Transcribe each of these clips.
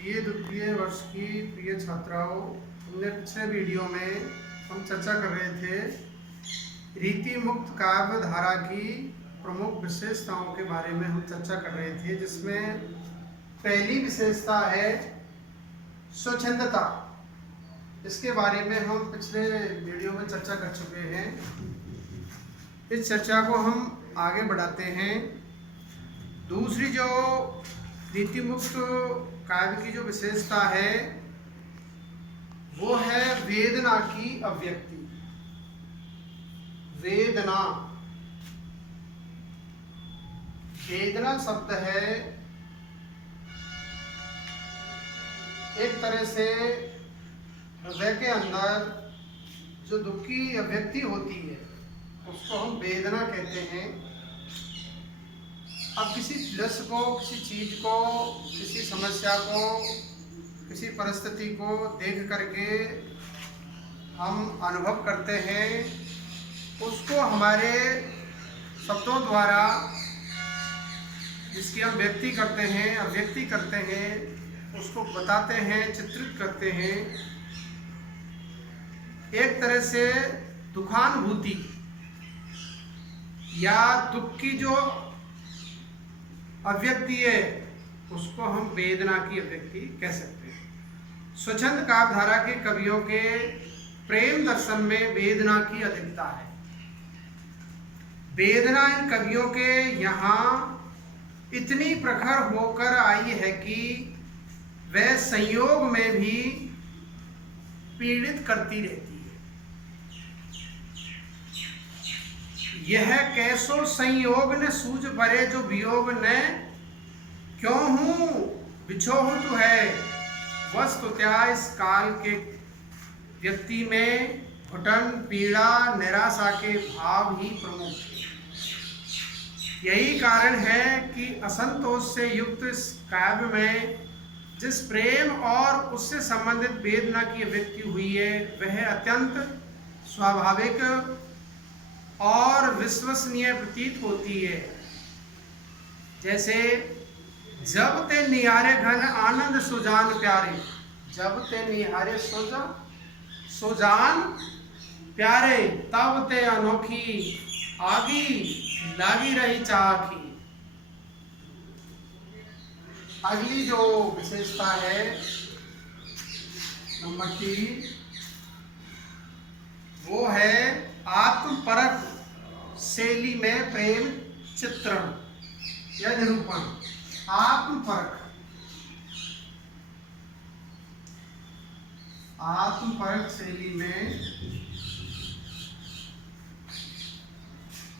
प्रिय द्वितीय वर्ष की प्रिय छात्राओं, हमने पिछले वीडियो में हम चर्चा कर रहे थे रीति मुक्त काव्य धारा की प्रमुख विशेषताओं के बारे में हम चर्चा कर रहे थे, जिसमें पहली विशेषता है स्वच्छंदता। इसके बारे में हम पिछले वीडियो में चर्चा कर चुके हैं। इस चर्चा को हम आगे बढ़ाते हैं। दूसरी जो रीति मुक्त काव्य की जो विशेषता है वो है वेदना की अभिव्यक्ति। वेदना शब्द है एक तरह से हृदय के अंदर जो दुख की अभिव्यक्ति होती है उसको हम वेदना कहते हैं। अब किसी दृश्य को, किसी चीज को, किसी समस्या को, किसी परिस्थिति को देख करके हम अनुभव करते हैं, उसको हमारे शब्दों द्वारा जिसकी हम व्यक्ति करते हैं, अभिव्यक्ति करते हैं, उसको बताते हैं, चित्रित करते हैं। एक तरह से दुखानुभूति या दुख की जो अभिव्यक्ति है उसको हम वेदना की अभिव्यक्ति कह सकते हैं। स्वच्छंद काव्य धारा के कवियों के प्रेम दर्शन में वेदना की अधिकता है। वेदना इन कवियों के यहाँ इतनी प्रखर होकर आई है कि वह संयोग में भी पीड़ित करती रहती है। यह कैसो संयोग न सूझ परे जो वियोग न क्यों हूँ बिछोह तू है। वस्तुतः इस काल के व्यक्ति में घुटन, पीड़ा, निराशा के भाव ही प्रमुख है। यही कारण है कि असंतोष से युक्त इस काव्य में जिस प्रेम और उससे संबंधित वेदना की अभिव्यक्ति हुई है वह अत्यंत स्वाभाविक और विश्वसनीय प्रतीत होती है। जैसे जब ते निहारे घन आनंद सुजान प्यारे, जब ते निहारे सुजान प्यारे, तब ते अनोखी आगी लागी रही चाखी। अगली जो विशेषता है नंबर 3, वो है आत्मपरक शैली में प्रेम चित्रण या निरूपण। आत्मपरक शैली में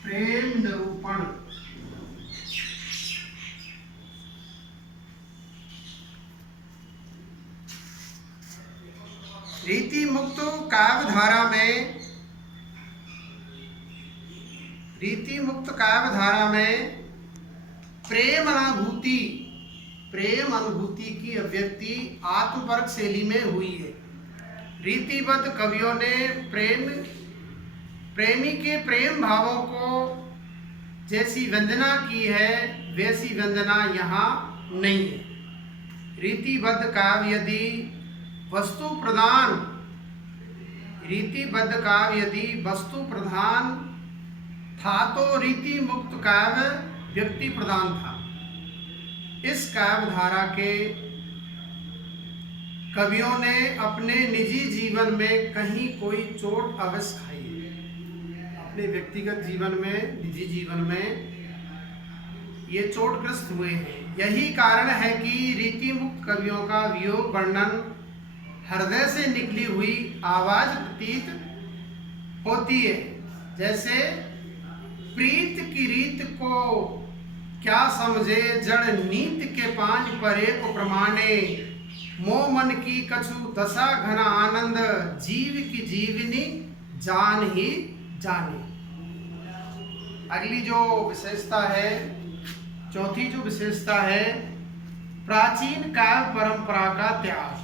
प्रेम निरूपण। रीति मुक्त काव्य धारा में प्रेम अनुभूति की अभिव्यक्ति आत्मपरक शैली में हुई है। रीतिबद्ध कवियों ने प्रेमी के प्रेम भावों को जैसी वंदना की है वैसी वंदना यहाँ नहीं है। रीतिबद्ध काव्य यदि वस्तु प्रधान था तो रीति मुक्त काव्य व्यक्ति प्रधान था। इस काव्य धारा के कवियों ने अपने निजी जीवन में कहीं कोई चोट अवश्य खाई है। अपने व्यक्तिगत जीवन में, निजी जीवन में ये चोटग्रस्त हुए हैं। यही कारण है कि रीति मुक्त कवियों का वियोग वर्णन हृदय से निकली हुई आवाज प्रतीत होती है। जैसे प्रीत की रीत को क्या समझे जड़ नीत के पांच परे को प्रमाणे। मोह मन की कछु दशा घना आनंद जीव की जीवनी जान ही जाने। अगली जो विशेषता है, चौथी जो विशेषता है, प्राचीन काव्य परंपरा का त्याग।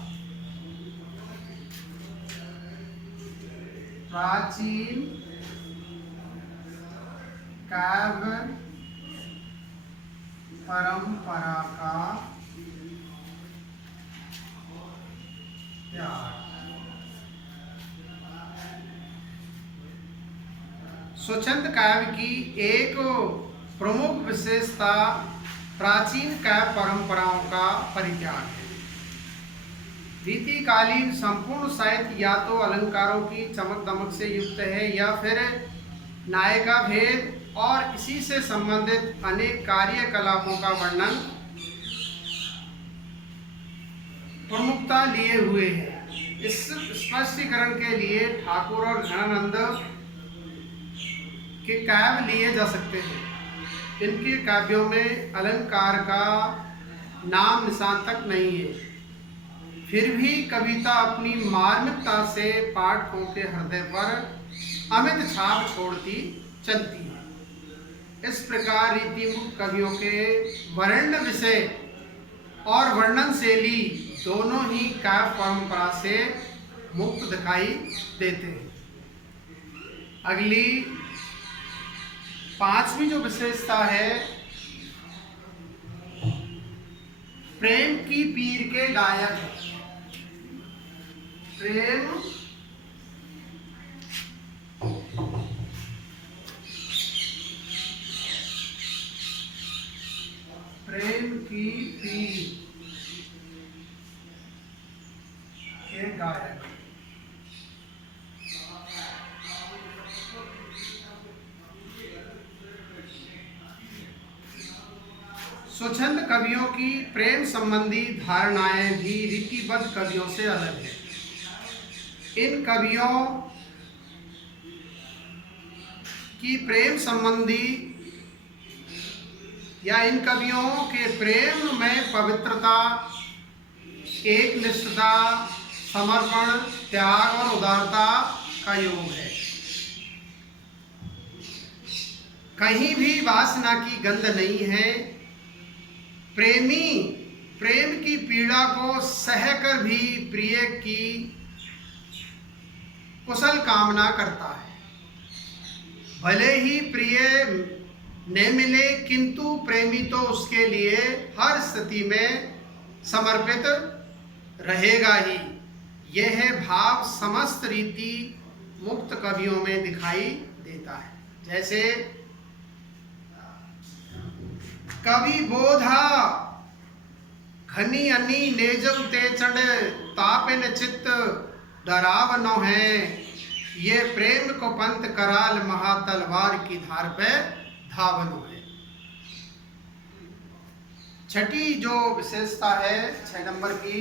प्राचीन काव्य परंपरा का स्वच्छंद काव्य की एक प्रमुख विशेषता प्राचीन काव्य परंपराओं का परित्याग है। रीतिकालीन संपूर्ण साहित्य या तो अलंकारों की चमक दमक से युक्त है या फिर नायिका भेद और इसी से संबंधित अनेक कार्यकलापों का वर्णन प्रमुखता लिए हुए है। इस स्पष्टीकरण के लिए ठाकुर और घनानंद के काव्य लिए जा सकते हैं। इनके काव्यों में अलंकार का नाम निशान तक नहीं है, फिर भी कविता अपनी मार्मिकता से पाठकों के हृदय पर अमित छाप छोड़ती चलती है। इस प्रकार रीतिमुक्त कवियों के वर्ण विषय और वर्णन शैली दोनों ही काव्य परंपरा से मुक्त दिखाई देते हैं। अगली पांचवी जो विशेषता है, प्रेम की पीर के गायक है। प्रेम की पीर के गायक। स्वच्छंद कवियों की प्रेम संबंधी धारणाएं भी रीतिबद्ध कवियों से अलग है। इन कवियों की प्रेम संबंधी या इन कवियों के प्रेम में पवित्रता, एकनिष्ठता, समर्पण, त्याग और उदारता का योग है। कहीं भी वासना की गंध नहीं है। प्रेमी प्रेम की पीड़ा को सहकर भी प्रिय की कुशल कामना करता है। भले ही प्रिय न मिले किंतु प्रेमी तो उसके लिए हर स्थिति में समर्पित रहेगा ही। यह भाव समस्त रीति मुक्त कवियों में दिखाई देता है। जैसे कवि बोधा घनी अनी नेजम ते चढ़ तापिन चित्त डरावनो है। ये प्रेम को पंत कराल महा तलवार की धार पे धावनो है। छठी जो विशेषता है 6 नंबर की,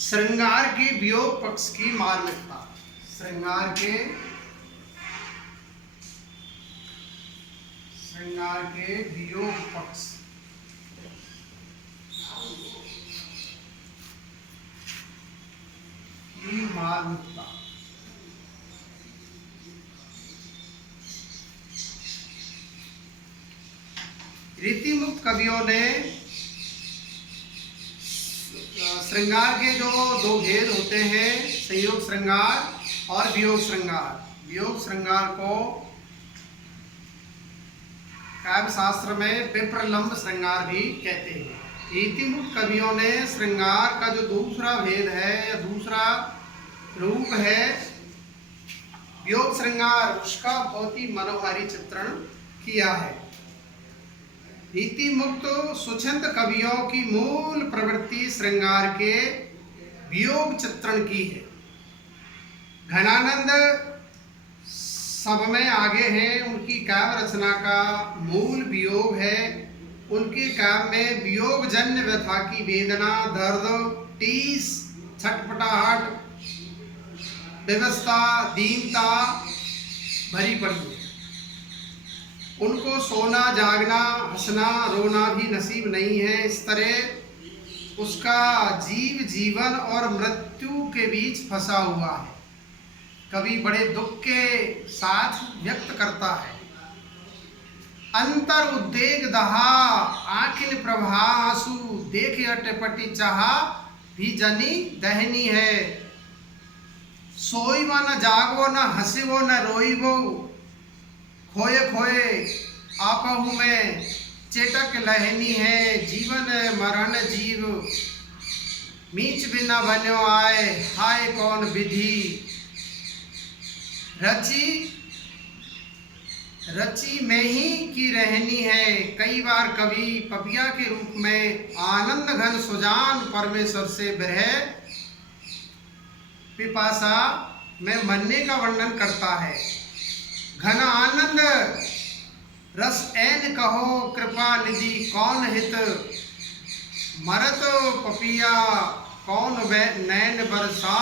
श्रृंगार के वियोग पक्ष की मार्मिकता। श्रृंगार के वियोग पक्ष की मार्मिकता। रीतिमुक्त कवियों ने श्रृंगार के जो 2 भेद होते हैं, संयोग श्रृंगार और वियोग श्रृंगार। वियोग श्रृंगार को काव्य शास्त्र में विप्रलंब श्रृंगार भी कहते हैं। रीतिमुक्त कवियों ने श्रृंगार का जो दूसरा भेद है या दूसरा रूप है वियोग श्रृंगार, उसका बहुत ही मनोहारी चित्रण किया है। रीतिमुक्त स्वच्छंद कवियों की मूल प्रवृत्ति श्रृंगार के वियोग चित्रण की है। घनानंद सब में आगे हैं। उनकी काव्य रचना का मूल वियोग है। उनके काव्य में वियोग जन्य व्यथा की वेदना, दर्द, टीस, छटपटाहट, व्यवस्था, दीनता भरी पड़ी है। उनको सोना, जागना, हंसना, रोना भी नसीब नहीं है। इस तरह उसका जीवन और मृत्यु के बीच फंसा हुआ है। कवि बड़े दुख के साथ व्यक्त करता है। अंतर उद्वेग दहा आखिल प्रभा आंसू देख अटपटी चाहा भी जनी दहनी है। सोई न जागो न हंसिवो न रोईवो खोए खोए आपहु में चेटक लहनी है जीवन मरण जीव, मीच बिना बन्यो आए हाय कौन विधि। रची में ही की रहनी है, कई बार कवि पपिया के रूप में आनंद घन सुजान परमेश्वर से विरह पिपासा में मरने का वर्णन करता है। घन आनंद रस ऐन कहो कृपा निधि कौन हित, मरत पपिया कौन वे नैन बरसा,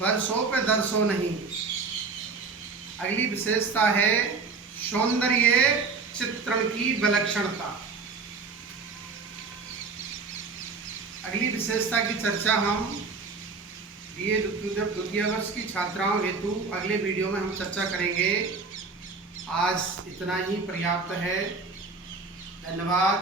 बरसों पे दरसो नहीं। अगली विशेषता है सौंदर्य चित्रण की विलक्षणता। अगली विशेषता की चर्चा हम बीए द्वितीय वर्ष की छात्राओं हेतु अगले वीडियो में हम चर्चा करेंगे। आज इतना ही पर्याप्त है। धन्यवाद।